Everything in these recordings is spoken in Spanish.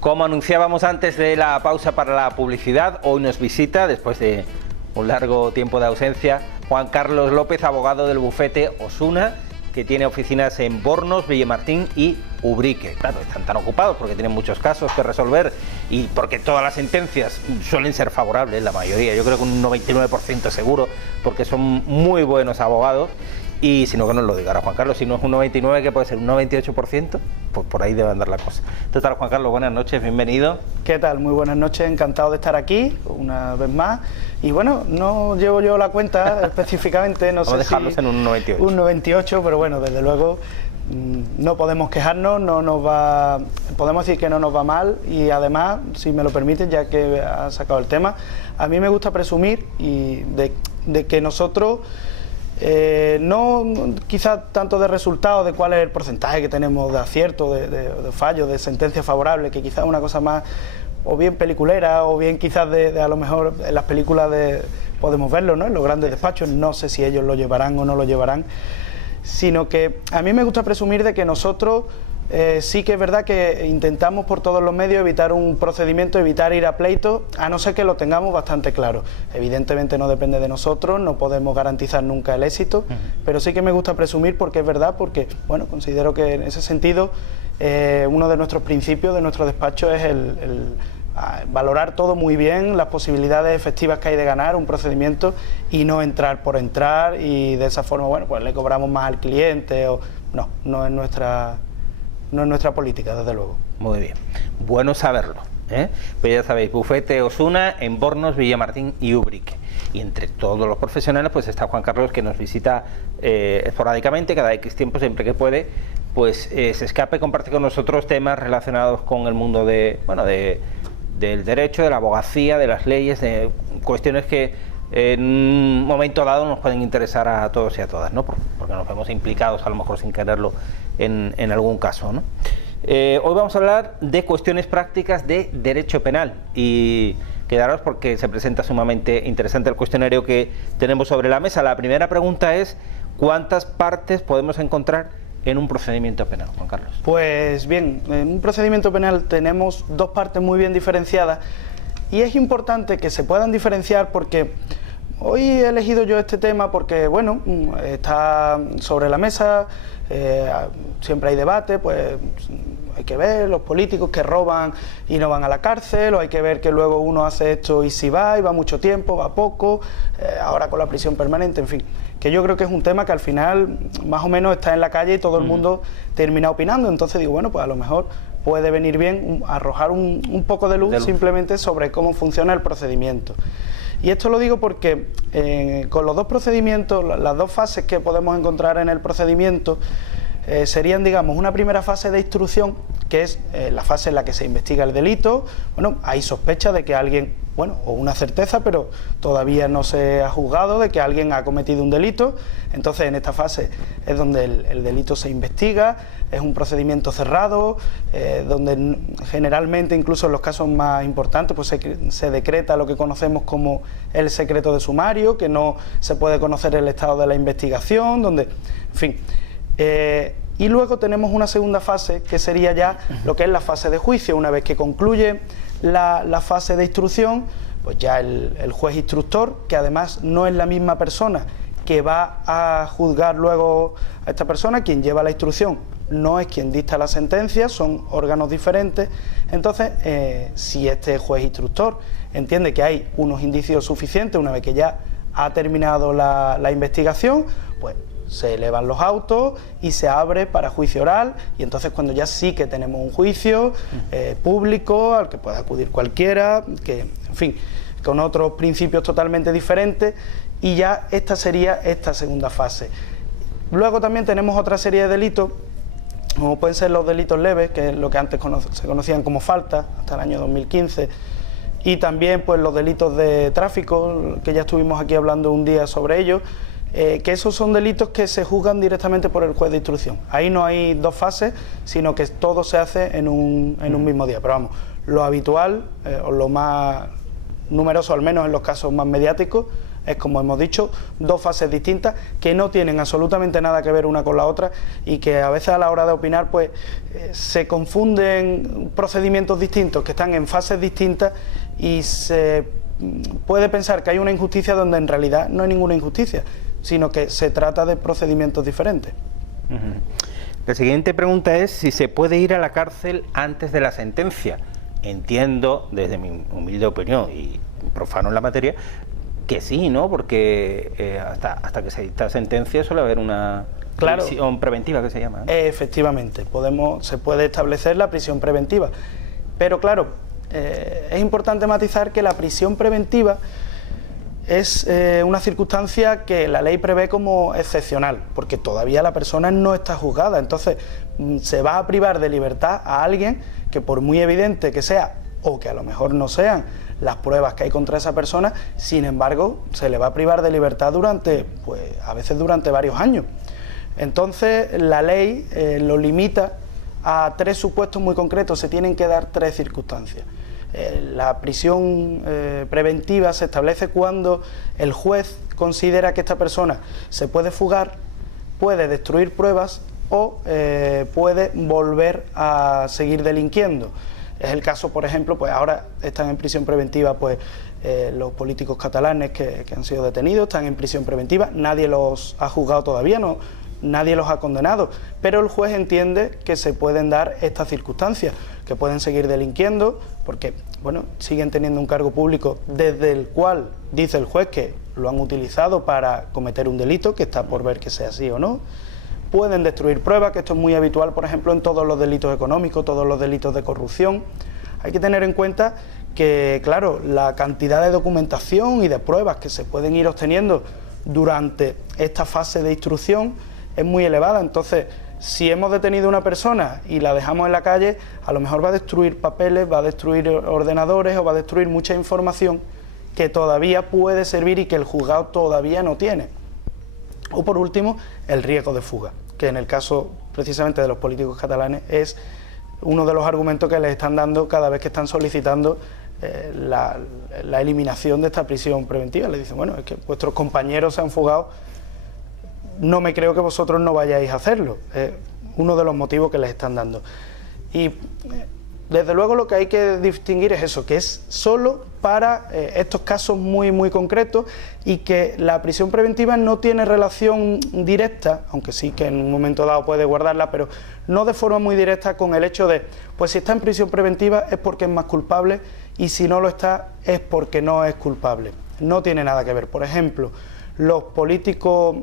Como anunciábamos antes de la pausa para la publicidad, hoy nos visita, después de un largo tiempo de ausencia, Juan Carlos López, abogado del bufete Osuna, que tiene oficinas en Bornos, Villamartín y Ubrique. Claro, están tan ocupados porque tienen muchos casos que resolver y porque todas las sentencias suelen ser favorables, la mayoría, yo creo que un 99% seguro, porque son muy buenos abogados. Y si no, que nos lo diga ahora Juan Carlos, si no es un 99, que puede ser un 98%, pues por ahí debe andar la cosa. Total, Juan Carlos, buenas noches, bienvenido. ¿Qué tal? Muy buenas noches, encantado de estar aquí una vez más. Y bueno, no llevo yo la cuenta específicamente, no sé si... Vamos a dejarlos en un 98. Un 98, pero bueno, desde luego no podemos quejarnos, no nos va... Podemos decir que no nos va mal y además, si me lo permiten, ya que has sacado el tema, a mí me gusta presumir y de que nosotros... no quizás tanto de resultados, de cuál es el porcentaje que tenemos de acierto, de fallo, de sentencia favorable, que quizás es una cosa más o bien peliculera o bien quizás de a lo mejor en las películas podemos verlo, ¿no? En los grandes despachos, no sé si ellos lo llevarán o no lo llevarán, sino que a mí me gusta presumir de que nosotros sí que es verdad que intentamos por todos los medios evitar un procedimiento, evitar ir a pleito, a no ser que lo tengamos bastante claro. Evidentemente no depende de nosotros, no podemos garantizar nunca el éxito, pero sí que me gusta presumir porque es verdad, porque bueno, considero que en ese sentido uno de nuestros principios de nuestro despacho es el valorar todo muy bien, las posibilidades efectivas que hay de ganar un procedimiento y no entrar por entrar y de esa forma, bueno, pues le cobramos más al cliente o no es nuestra política, desde luego. Muy bien, bueno saberlo, ¿eh? Pues ya sabéis, bufete Osuna en Bornos, Villamartín y Ubrique. Y entre todos los profesionales pues está Juan Carlos, que nos visita esporádicamente, cada X tiempo, siempre que puede, pues se escape y comparte con nosotros temas relacionados con el mundo del derecho, de la abogacía, de las leyes, de cuestiones que en un momento dado nos pueden interesar a todos y a todas, ¿no? Porque nos vemos implicados, a lo mejor sin quererlo, en algún caso, ¿no? Hoy vamos a hablar de cuestiones prácticas de derecho penal y quedaros porque se presenta sumamente interesante el cuestionario que tenemos sobre la mesa. La primera pregunta es: ¿cuántas partes podemos encontrar en un procedimiento penal, Juan Carlos? Pues bien, en un procedimiento penal tenemos dos partes muy bien diferenciadas y es importante que se puedan diferenciar porque hoy he elegido yo este tema porque, bueno, está sobre la mesa, siempre hay debate, pues hay que ver los políticos que roban y no van a la cárcel, o hay que ver que luego uno hace esto y si va, y va mucho tiempo, va poco, ahora con la prisión permanente, en fin, que yo creo que es un tema que al final más o menos está en la calle y todo el mundo termina opinando. Entonces digo, bueno, pues a lo mejor puede venir bien arrojar un poco de luz simplemente sobre cómo funciona el procedimiento. Y esto lo digo porque con los dos procedimientos, las dos fases que podemos encontrar en el procedimiento serían, digamos, una primera fase de instrucción, que es la fase en la que se investiga el delito. Bueno, hay sospecha de que alguien, bueno, o una certeza, pero todavía no se ha juzgado de que alguien ha cometido un delito. Entonces, en esta fase es donde el delito se investiga, es un procedimiento cerrado, donde generalmente, incluso en los casos más importantes, pues se decreta lo que conocemos como el secreto de sumario, que no se puede conocer el estado de la investigación, donde, en fin... y luego tenemos una segunda fase, que sería ya lo que es la fase de juicio. Una vez que concluye la fase de instrucción, pues ya el juez instructor, que además no es la misma persona que va a juzgar luego a esta persona, quien lleva la instrucción no es quien dicta la sentencia, son órganos diferentes. Entonces, si este juez instructor entiende que hay unos indicios suficientes, una vez que ya ha terminado la investigación, pues se elevan los autos y se abre para juicio oral, y entonces cuando ya sí que tenemos un juicio público al que puede acudir cualquiera, que, en fin, con otros principios totalmente diferentes, y ya esta sería esta segunda fase. Luego también tenemos otra serie de delitos, como pueden ser los delitos leves, que es lo que antes se conocían como faltas, hasta el año 2015, y también pues los delitos de tráfico, que ya estuvimos aquí hablando un día sobre ellos, que esos son delitos que se juzgan directamente por el juez de instrucción. Ahí no hay dos fases, sino que todo se hace en un mismo día. Pero vamos, lo habitual, o lo más numeroso, al menos en los casos más mediáticos, Es, como hemos dicho, dos fases distintas que no tienen absolutamente nada que ver una con la otra y que a veces a la hora de opinar pues se confunden procedimientos distintos que están en fases distintas y se puede pensar que hay una injusticia donde en realidad no hay ninguna injusticia, sino que se trata de procedimientos diferentes. La siguiente pregunta es si se puede ir a la cárcel antes de la sentencia. Entiendo, desde mi humilde opinión y profano en la materia, que sí, ¿no? Porque hasta que se dicta sentencia suele haber una prisión preventiva, que se llama, ¿no? Efectivamente, se puede establecer la prisión preventiva, pero claro, es importante matizar que la prisión preventiva es una circunstancia que la ley prevé como excepcional, porque todavía la persona no está juzgada, entonces se va a privar de libertad a alguien que, por muy evidente que sea, o que a lo mejor no sean las pruebas que hay contra esa persona, sin embargo, se le va a privar de libertad durante, pues a veces durante varios años. Entonces, la ley lo limita a 3 supuestos muy concretos, se tienen que dar 3 circunstancias. La prisión preventiva se establece cuando el juez considera que esta persona se puede fugar, puede destruir pruebas o puede volver a seguir delinquiendo. Es el caso, por ejemplo, pues ahora están en prisión preventiva pues los políticos catalanes que han sido detenidos, están en prisión preventiva, nadie los ha juzgado todavía, nadie los ha condenado, pero el juez entiende que se pueden dar estas circunstancias, que pueden seguir delinquiendo, porque bueno, siguen teniendo un cargo público desde el cual dice el juez que lo han utilizado para cometer un delito, que está por ver que sea así o no. Pueden destruir pruebas, que esto es muy habitual, por ejemplo, en todos los delitos económicos, todos los delitos de corrupción. Hay que tener en cuenta que, claro, la cantidad de documentación y de pruebas que se pueden ir obteniendo durante esta fase de instrucción es muy elevada. Entonces, si hemos detenido a una persona y la dejamos en la calle, a lo mejor va a destruir papeles, va a destruir ordenadores o va a destruir mucha información que todavía puede servir y que el juzgado todavía no tiene. O por último, el riesgo de fuga, que en el caso precisamente de los políticos catalanes es uno de los argumentos que les están dando cada vez que están solicitando la eliminación de esta prisión preventiva. Les dicen, bueno, es que vuestros compañeros se han fugado, no me creo que vosotros no vayáis a hacerlo. Es uno de los motivos que les están dando. Y desde luego lo que hay que distinguir es eso, que es solo para estos casos muy, muy concretos y que la prisión preventiva no tiene relación directa, aunque sí que en un momento dado puede guardarla, pero no de forma muy directa con el hecho de, pues si está en prisión preventiva es porque es más culpable y si no lo está es porque no es culpable. No tiene nada que ver. Por ejemplo, los políticos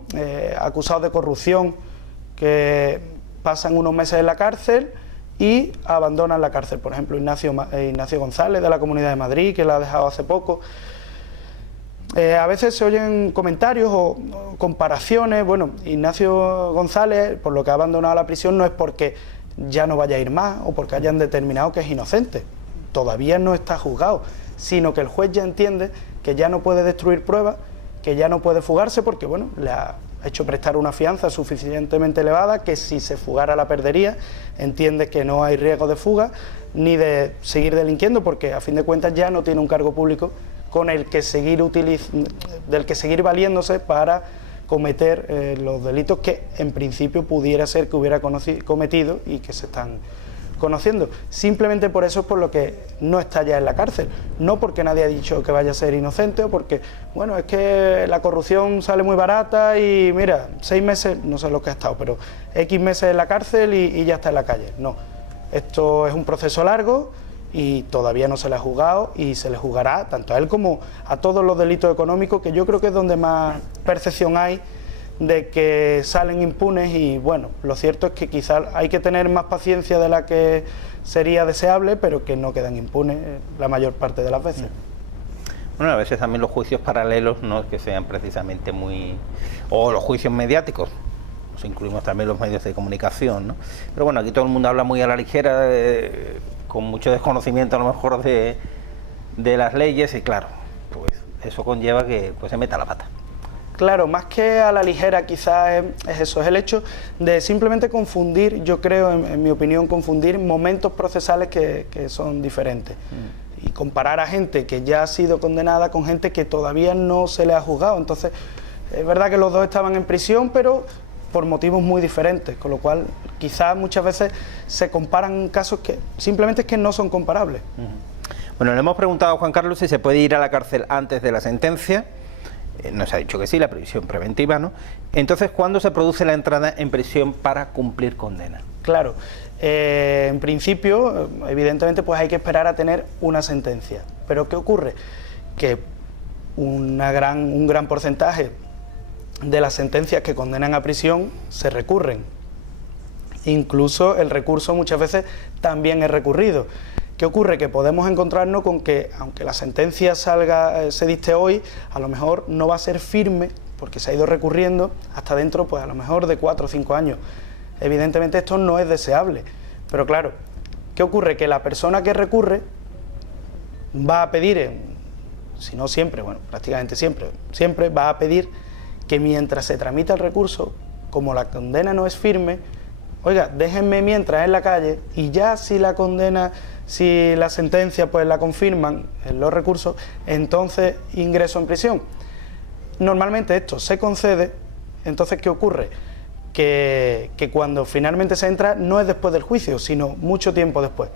acusados de corrupción que pasan unos meses en la cárcel y abandonan la cárcel. Por ejemplo, Ignacio González, de la Comunidad de Madrid, que la ha dejado hace poco. A veces se oyen comentarios o comparaciones. Bueno, Ignacio González, por lo que ha abandonado la prisión, no es porque ya no vaya a ir más o porque hayan determinado que es inocente. Todavía no está juzgado, sino que el juez ya entiende que ya no puede destruir pruebas, que ya no puede fugarse porque, bueno, le ha hecho prestar una fianza suficientemente elevada que si se fugara la perdería. Entiende que no hay riesgo de fuga ni de seguir delinquiendo porque a fin de cuentas ya no tiene un cargo público con el que del que seguir valiéndose para cometer los delitos que en principio pudiera ser que hubiera cometido y que se están conociendo. Simplemente por eso es por lo que no está ya en la cárcel, no porque nadie ha dicho que vaya a ser inocente o porque, bueno, es que la corrupción sale muy barata y mira, 6 meses, no sé lo que ha estado, pero X meses en la cárcel y ya está en la calle. No, esto es un proceso largo y todavía no se le ha juzgado y se le juzgará tanto a él como a todos los delitos económicos, que yo creo que es donde más percepción hay de que salen impunes y bueno, lo cierto es que quizás hay que tener más paciencia de la que sería deseable, pero que no quedan impunes la mayor parte de las veces. Bueno, a veces también los juicios paralelos no es que sean precisamente muy... o los juicios mediáticos, nos incluimos también los medios de comunicación, ¿no? Pero bueno, aquí todo el mundo habla muy a la ligera, con mucho desconocimiento a lo mejor de las leyes y claro, pues eso conlleva que pues se meta la pata. Claro, más que a la ligera quizás es eso, es el hecho de simplemente confundir, yo creo, en mi opinión, confundir momentos procesales que son diferentes. y comparar a gente que ya ha sido condenada con gente que todavía no se le ha juzgado. Entonces, es verdad que los dos estaban en prisión, pero por motivos muy diferentes, con lo cual quizás muchas veces se comparan casos que simplemente es que no son comparables. Bueno, le hemos preguntado a Juan Carlos si se puede ir a la cárcel antes de la sentencia. Nos ha dicho que sí, la prisión preventiva, ¿no? Entonces, ¿cuándo se produce la entrada en prisión para cumplir condena? Claro, en principio, evidentemente, pues hay que esperar a tener una sentencia. Pero ¿qué ocurre? Que un gran porcentaje de las sentencias que condenan a prisión se recurren. Incluso el recurso muchas veces también es recurrido. ¿Qué ocurre? Que podemos encontrarnos con que, aunque la sentencia se dicte hoy, a lo mejor no va a ser firme, porque se ha ido recurriendo hasta dentro, pues a lo mejor de 4 o 5 años. Evidentemente esto no es deseable, pero claro, ¿qué ocurre? Que la persona que recurre va a pedir, si no siempre, bueno, prácticamente siempre va a pedir que mientras se tramita el recurso, como la condena no es firme, oiga, déjenme mientras en la calle, y ya si la condena, si la sentencia pues la confirman en los recursos, entonces ingreso en prisión. Normalmente esto se concede. Entonces, ¿qué ocurre? Que cuando finalmente se entra no es después del juicio, sino mucho tiempo después.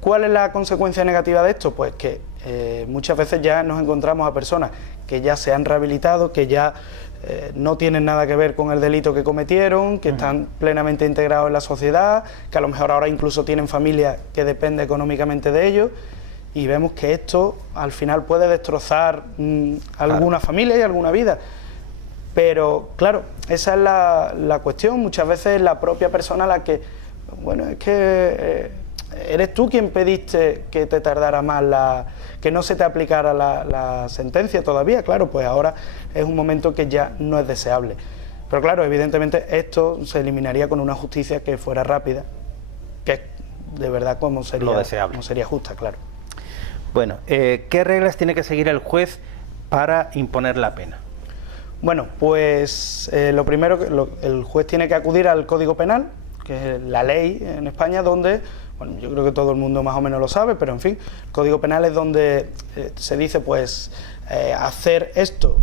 ¿Cuál es la consecuencia negativa de esto? Pues que muchas veces ya nos encontramos a personas que ya se han rehabilitado, que ya no tienen nada que ver con el delito que cometieron, que están plenamente integrados en la sociedad, que a lo mejor ahora incluso tienen familia que depende económicamente de ellos, y vemos que esto al final puede destrozar alguna familia y alguna vida. Pero claro, esa es la cuestión. Muchas veces es la propia persona la que, bueno, es que eres tú quien pediste que te tardara más, que no se te aplicara la sentencia todavía. Claro, pues ahora es un momento que ya no es deseable. Pero claro, evidentemente esto se eliminaría con una justicia que fuera rápida, que es de verdad como sería justa, claro. Bueno, ¿qué reglas tiene que seguir el juez para imponer la pena? Bueno, pues lo primero, el juez tiene que acudir al Código Penal, que es la ley en España, donde, bueno, yo creo que todo el mundo más o menos lo sabe, pero en fin, el Código Penal es donde se dice, pues, hacer esto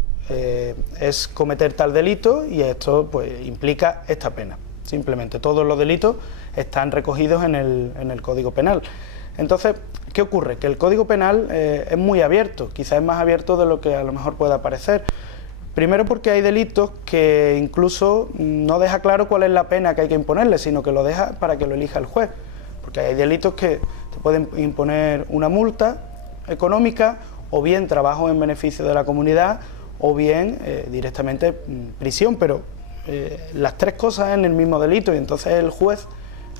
es cometer tal delito y esto, pues, implica esta pena. Simplemente, todos los delitos están recogidos en el Código Penal. Entonces, ¿qué ocurre? Que el Código Penal es muy abierto, quizás es más abierto de lo que a lo mejor pueda parecer. Primero porque hay delitos que incluso no deja claro cuál es la pena que hay que imponerle, sino que lo deja para que lo elija el juez. Porque hay delitos que te pueden imponer una multa económica, o bien trabajo en beneficio de la comunidad, o bien directamente prisión, pero las tres cosas en el mismo delito, y entonces es el juez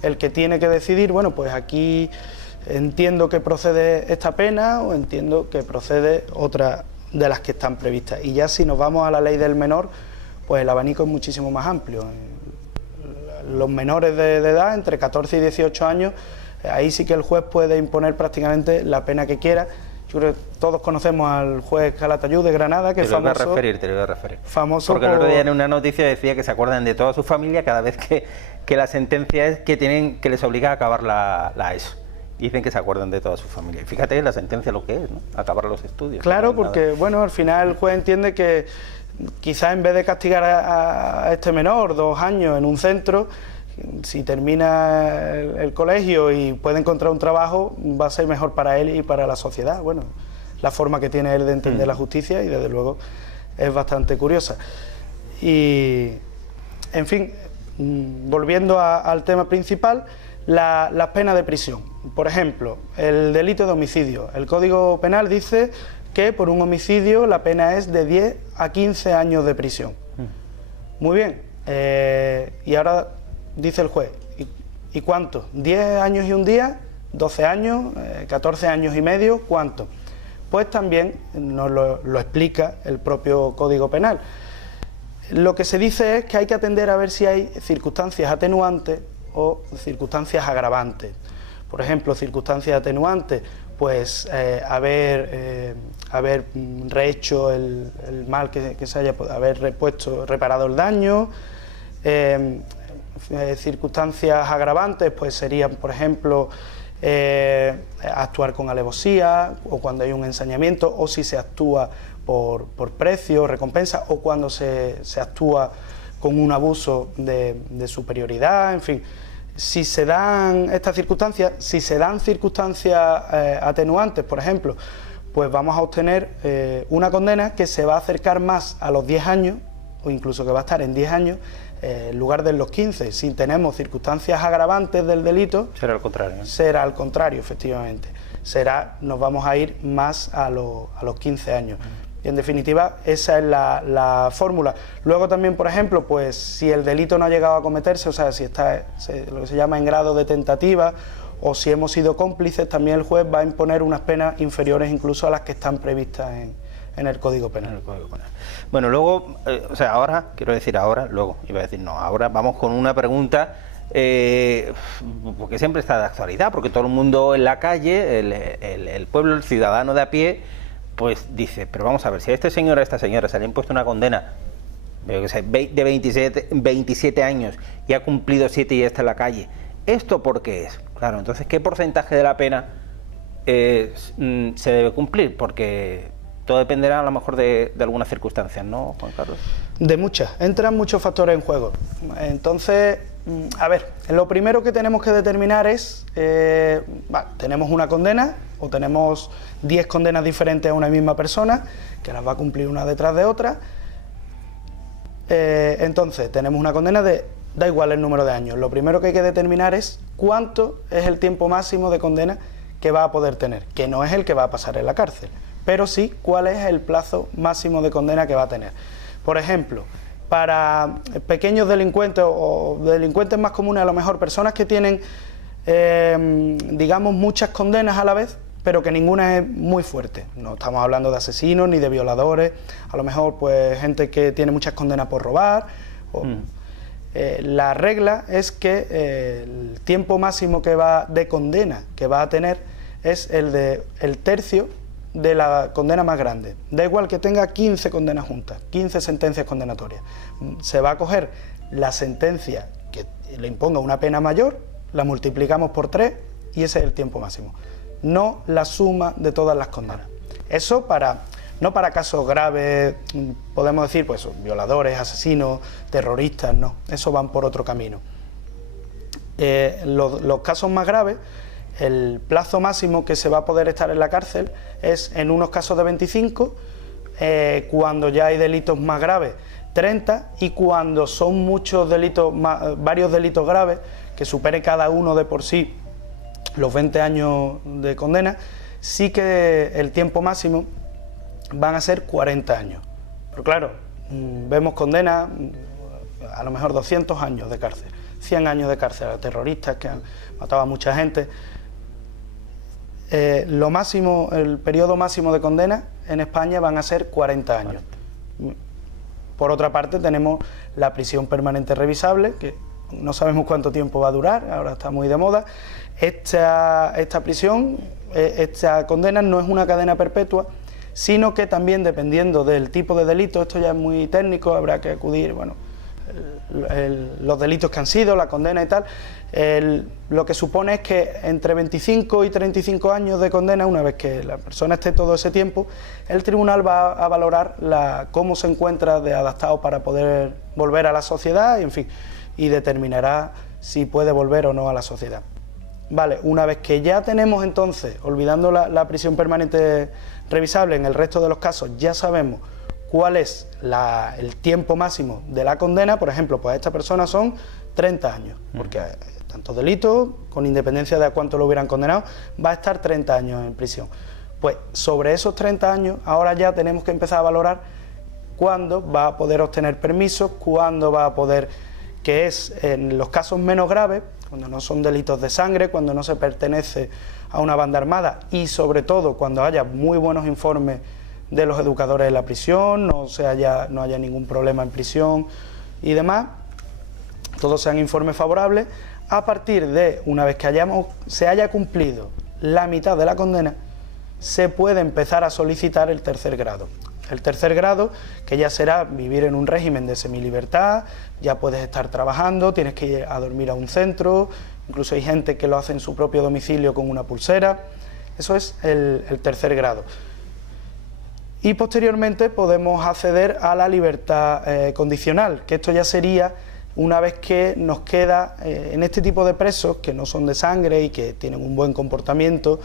el que tiene que decidir, bueno, pues aquí entiendo que procede esta pena o entiendo que procede otra de las que están previstas. Y ya si nos vamos a la ley del menor, pues el abanico es muchísimo más amplio. Los menores de edad, entre 14 y 18 años, ahí sí que el juez puede imponer prácticamente la pena que quiera. Yo creo que todos conocemos al juez Calatayud de Granada, que es famoso. Te lo voy a referir. Famoso porque el otro día en una noticia decía que se acuerdan de toda su familia cada vez que la sentencia es que les obliga a acabar la ESO. Dicen que se acuerdan de toda su familia. Y fíjate la sentencia lo que es, ¿no? Acabar los estudios. Claro, porque bueno, al final el juez entiende que quizás en vez de castigar a este menor 2 años en un centro, si termina el colegio y puede encontrar un trabajo, va a ser mejor para él y para la sociedad. Bueno, la forma que tiene él de entender la justicia, y desde luego es bastante curiosa. Y, en fin, volviendo al tema principal, las penas de prisión. Por ejemplo, el delito de homicidio. El Código Penal dice que por un homicidio la pena es de 10 a 15 años de prisión. Muy bien. Y ahora dice el juez, ¿y cuánto? ¿10 años y un día? ¿12 años? ¿14 años y medio? ¿Cuánto? Pues también nos lo explica el propio Código Penal. Lo que se dice es que hay que atender a ver si hay circunstancias atenuantes o circunstancias agravantes. Por ejemplo, circunstancias atenuantes, pues haber rehecho el mal que se haya, haber reparado el daño. Circunstancias agravantes, pues serían, por ejemplo, actuar con alevosía, o cuando hay un ensañamiento, o si se actúa por precio, recompensa, o cuando se actúa con un abuso de superioridad, en fin. Si se dan estas circunstancias, si se dan circunstancias atenuantes, por ejemplo, pues vamos a obtener una condena que se va a acercar más a los 10 años, o incluso que va a estar en 10 años, en lugar de los 15. Si tenemos circunstancias agravantes del delito, será al contrario. Será al contrario, efectivamente. Nos vamos a ir más a los 15 años. Y en definitiva, esa es la fórmula. Luego también, por ejemplo, pues si el delito no ha llegado a cometerse, o sea, si está lo que se llama en grado de tentativa, o si hemos sido cómplices, también el juez va a imponer unas penas inferiores incluso a las que están previstas en el Código Penal. Bueno, luego, ahora vamos con una pregunta porque siempre está de actualidad, porque todo el mundo en la calle, el pueblo, el ciudadano de a pie, pues dice, pero vamos a ver, si a este señor, a esta señora se le ha impuesto una condena de 27 años y ha cumplido 7 y ya está en la calle, ¿esto por qué es? Claro, entonces, ¿qué porcentaje de la pena se debe cumplir? Porque todo dependerá a lo mejor de algunas circunstancias, ¿no, Juan Carlos? De muchas, entran muchos factores en juego. Entonces, a ver, lo primero que tenemos que determinar es, tenemos una condena o tenemos 10 condenas diferentes a una misma persona, que las va a cumplir una detrás de otra. Entonces, tenemos una condena da igual el número de años. Lo primero que hay que determinar es cuánto es el tiempo máximo de condena que va a poder tener, que no es el que va a pasar en la cárcel, pero sí cuál es el plazo máximo de condena que va a tener. Por ejemplo, para pequeños delincuentes o delincuentes más comunes, a lo mejor personas que tienen, digamos, muchas condenas a la vez, pero que ninguna es muy fuerte. No estamos hablando de asesinos ni de violadores, a lo mejor pues gente que tiene muchas condenas por robar. La regla es que el tiempo máximo de condena que va a tener es el tercio de la condena más grande. Da igual que tenga 15 condenas juntas, 15 sentencias condenatorias. Se va a coger la sentencia que le imponga una pena mayor, la multiplicamos por 3 y ese es el tiempo máximo. No la suma de todas las condenas. Eso no para casos graves, podemos decir, pues violadores, asesinos, terroristas, no. Eso van por otro camino. Los casos más graves, el plazo máximo que se va a poder estar en la cárcel es, en unos casos, de 25, cuando ya hay delitos más graves, 30, y cuando son muchos delitos, varios delitos graves, que supere cada uno de por sí los 20 años de condena, sí que el tiempo máximo van a ser 40 años. Pero claro, vemos condenas, a lo mejor 200 años de cárcel, 100 años de cárcel a terroristas que han matado a mucha gente. El periodo máximo de condena en España van a ser 40 años. Por otra parte, tenemos la prisión permanente revisable, que no sabemos cuánto tiempo va a durar, ahora está muy de moda. Esta prisión, esta condena no es una cadena perpetua, sino que también, dependiendo del tipo de delito, esto ya es muy técnico, habrá que acudir, los delitos que han sido, la condena y tal, lo que supone es que entre 25 y 35 años de condena, una vez que la persona esté todo ese tiempo, el tribunal va a valorar cómo se encuentra de adaptado para poder volver a la sociedad, y, en fin, y determinará si puede volver o no a la sociedad. Vale, una vez que ya tenemos entonces, olvidando la prisión permanente revisable, en el resto de los casos ya sabemos cuál es el tiempo máximo de la condena. Por ejemplo, pues a esta persona son 30 años, porque tantos delitos, con independencia de a cuánto lo hubieran condenado, va a estar 30 años en prisión. Pues sobre esos 30 años, ahora ya tenemos que empezar a valorar cuándo va a poder obtener permisos, cuándo va a poder, que es en los casos menos graves, cuando no son delitos de sangre, cuando no se pertenece a una banda armada, y sobre todo cuando haya muy buenos informes de los educadores de la prisión, no haya ningún problema en prisión y demás, todos sean informes favorables. A partir de, una vez que se haya cumplido la mitad de la condena, se puede empezar a solicitar el tercer grado. El tercer grado, que ya será vivir en un régimen de semilibertad, ya puedes estar trabajando, tienes que ir a dormir a un centro incluso hay gente que lo hace en su propio domicilio con una pulsera. Eso es el tercer grado. Y posteriormente podemos acceder a la libertad condicional, que esto ya sería una vez que nos queda, en este tipo de presos, que no son de sangre y que tienen un buen comportamiento,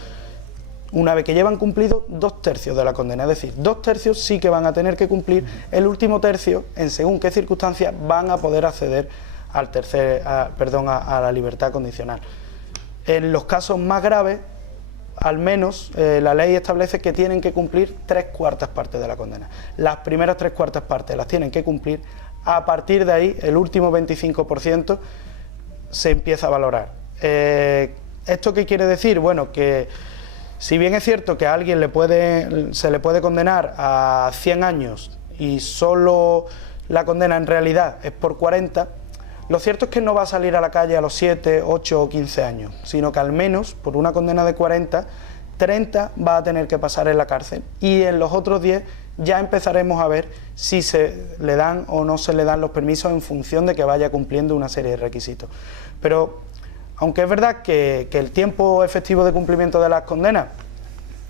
una vez que llevan cumplido 2/3 de la condena, es decir, 2/3 sí que van a tener que cumplir, el último tercio, en según qué circunstancias, van a poder acceder al a la libertad condicional. En los casos más graves, al menos la ley establece que tienen que cumplir 3/4 partes de la condena. Las primeras 3/4 partes las tienen que cumplir, a partir de ahí el último 25% se empieza a valorar. ¿Esto qué quiere decir? Bueno, que si bien es cierto que a alguien se le puede condenar a 100 años y solo la condena en realidad es por 40, lo cierto es que no va a salir a la calle a los 7, 8 o 15 años, sino que al menos por una condena de 40, 30 va a tener que pasar en la cárcel, y en los otros 10 ya empezaremos a ver si se le dan o no se le dan los permisos en función de que vaya cumpliendo una serie de requisitos. Pero aunque es verdad que el tiempo efectivo de cumplimiento de las condenas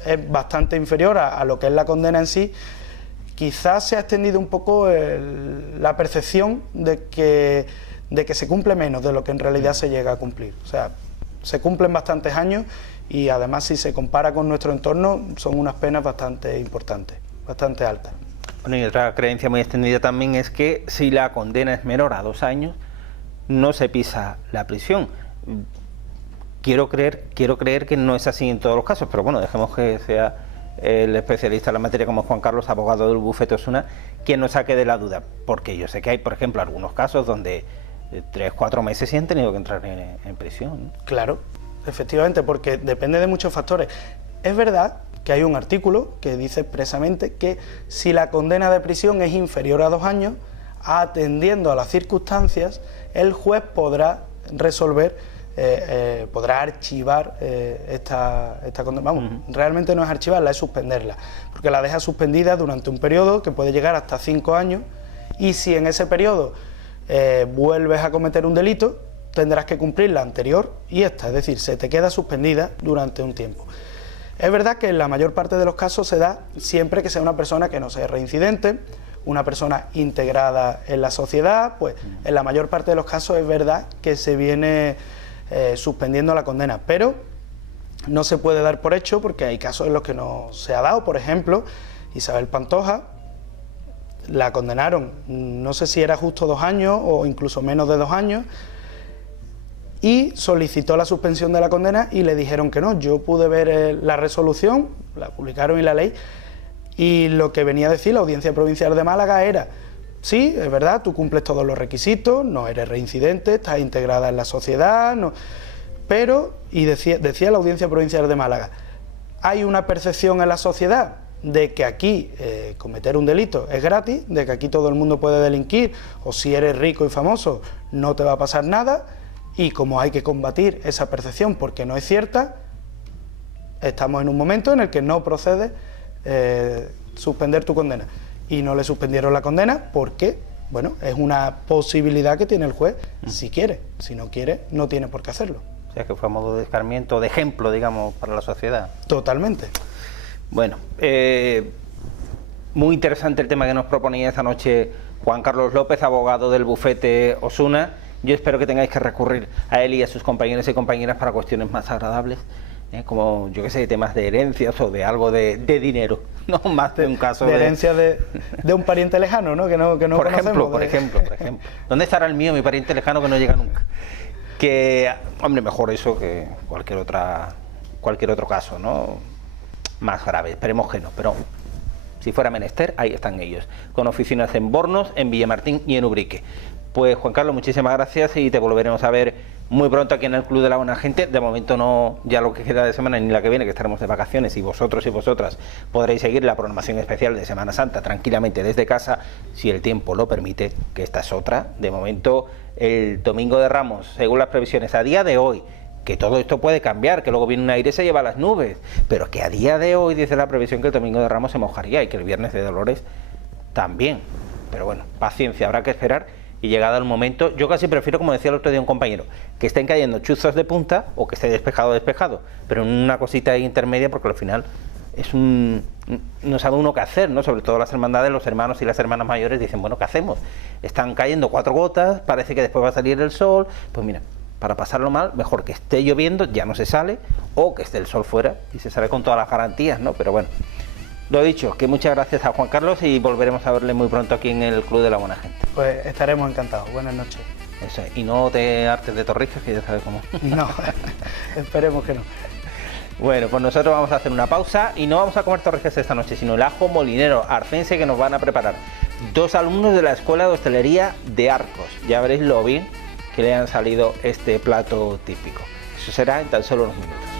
es bastante inferior a lo que es la condena en sí, quizás se ha extendido un poco la percepción de que se cumple menos de lo que en realidad se llega a cumplir. O sea, se cumplen bastantes años y además, si se compara con nuestro entorno, son unas penas bastante importantes, bastante altas. Bueno, y otra creencia muy extendida también es que si la condena es menor a 2 años, no se pisa la prisión. Quiero creer que no es así en todos los casos, pero bueno, dejemos que sea el especialista en la materia, como Juan Carlos, abogado del bufete Osuna, quien nos saque de la duda, porque yo sé que hay, por ejemplo, algunos casos donde 3-4 meses sí han tenido que entrar en prisión, ¿no? Claro, efectivamente, porque depende de muchos factores. Es verdad que hay un artículo que dice expresamente que si la condena de prisión es inferior a 2 años, atendiendo a las circunstancias, el juez podrá resolver, podrá archivar esta condena. Vamos, realmente no es archivarla, es suspenderla, porque la deja suspendida durante un periodo que puede llegar hasta 5 años, y si en ese periodo vuelves a cometer un delito, tendrás que cumplir la anterior y esta, es decir, se te queda suspendida durante un tiempo. Es verdad que en la mayor parte de los casos se da siempre que sea una persona que no sea reincidente, una persona integrada en la sociedad, pues en la mayor parte de los casos es verdad que se viene suspendiendo la condena, pero no se puede dar por hecho porque hay casos en los que no se ha dado. Por ejemplo, Isabel Pantoja la condenaron, no sé si era justo 2 años o incluso menos de 2 años, y solicitó la suspensión de la condena y le dijeron que no. Yo pude ver la resolución, la publicaron en la ley, y lo que venía a decir la Audiencia Provincial de Málaga era: sí, es verdad, tú cumples todos los requisitos, no eres reincidente, estás integrada en la sociedad, no, pero, y decía la Audiencia Provincial de Málaga, hay una percepción en la sociedad de que aquí cometer un delito es gratis, de que aquí todo el mundo puede delinquir, o si eres rico y famoso no te va a pasar nada, y como hay que combatir esa percepción porque no es cierta, estamos en un momento en el que no procede suspender tu condena. Y no le suspendieron la condena porque, bueno, es una posibilidad que tiene el juez si quiere. Si no quiere, no tiene por qué hacerlo. O sea, que fue a modo de escarmiento, de ejemplo, digamos, para la sociedad. Totalmente. Bueno, muy interesante el tema que nos proponía esta noche Juan Carlos López, abogado del bufete Osuna. Yo espero que tengáis que recurrir a él y a sus compañeros y compañeras para cuestiones más agradables, como, yo qué sé, temas de herencias o de algo de dinero, no más de un caso de herencia de un pariente lejano, ¿no? Que no por conocemos. ejemplo. ¿Dónde estará el mío, mi pariente lejano que no llega nunca? Que, hombre, mejor eso que cualquier otro caso, ¿no? Más grave, esperemos que no, pero si fuera menester, ahí están ellos, con oficinas en Bornos, en Villamartín y en Ubrique. Pues Juan Carlos, muchísimas gracias y te volveremos a ver muy pronto aquí en el Club de la Buena Gente. De momento no, ya lo que queda de semana ni la que viene, que estaremos de vacaciones, y vosotros y vosotras podréis seguir la programación especial de Semana Santa tranquilamente desde casa, si el tiempo lo permite, que esta es otra. De momento, el Domingo de Ramos, según las previsiones a día de hoy, que todo esto puede cambiar, que luego viene un aire y se lleva las nubes, pero que a día de hoy dice la previsión que el Domingo de Ramos se mojaría y que el Viernes de Dolores también. Pero bueno, paciencia, habrá que esperar y llegado el momento, yo casi prefiero, como decía el otro día un compañero, que estén cayendo chuzos de punta o que esté despejado, pero en una cosita intermedia, porque al final no sabe uno qué hacer, ¿no? Sobre todo las hermandades, los hermanos y las hermanas mayores dicen, bueno, ¿qué hacemos? Están cayendo 4 gotas, parece que después va a salir el sol, pues mira, para pasarlo mal, mejor que esté lloviendo, ya no se sale, o que esté el sol fuera y se sale con todas las garantías, ¿no? Pero bueno, lo dicho, que muchas gracias a Juan Carlos y volveremos a verle muy pronto aquí en el Club de la Buena Gente. Pues estaremos encantados. Buenas noches. Eso es. Y no te hartes de Torrijos, que ya sabes cómo. No, esperemos que no. Bueno, pues nosotros vamos a hacer una pausa y no vamos a comer torrijas esta noche, sino el ajo molinero arcense que nos van a preparar 2 alumnos de la Escuela de Hostelería de Arcos. Ya veréis lo bien que le han salido este plato típico. Eso será en tan solo unos minutos.